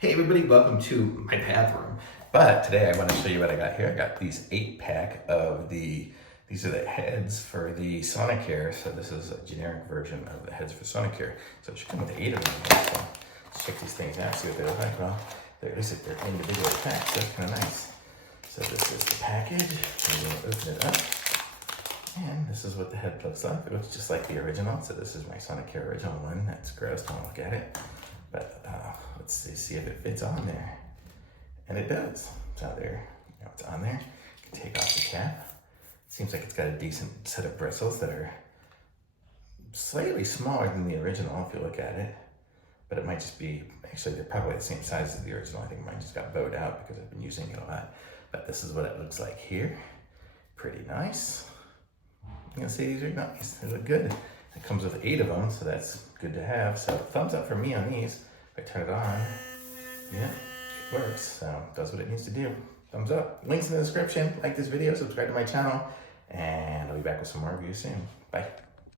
Hey everybody, welcome to my bathroom. But today I want to show you what I got here. I got these 8-pack of these are the heads for the Sonicare. So this is a generic version of the heads for Sonicare. So it should come with 8 of them. So let's check these things out, see what they look like. Well, there is it, they're individual packs, so that's kind of nice. So this is the package, and we'll open it up. And this is what the head looks like. It looks just like the original. So this is my Sonicare original one. That's gross, don't look at it. But let's see if it fits on there. And it does. So there, it's on there. You can take off the cap. Seems like it's got a decent set of bristles that are slightly smaller than the original if you look at it. But it might just be, actually they're probably the same size as the original. I think mine just got bowed out because I've been using it a lot. But this is what it looks like here. Pretty nice. You can see these are nice, they look good. It comes with 8 of them, so that's good to have. So thumbs up for me on these. If I turn it on, yeah, it works. So it does what it needs to do. Thumbs up. Links in the description. Like this video, subscribe to my channel, and I'll be back with some more reviews soon. Bye.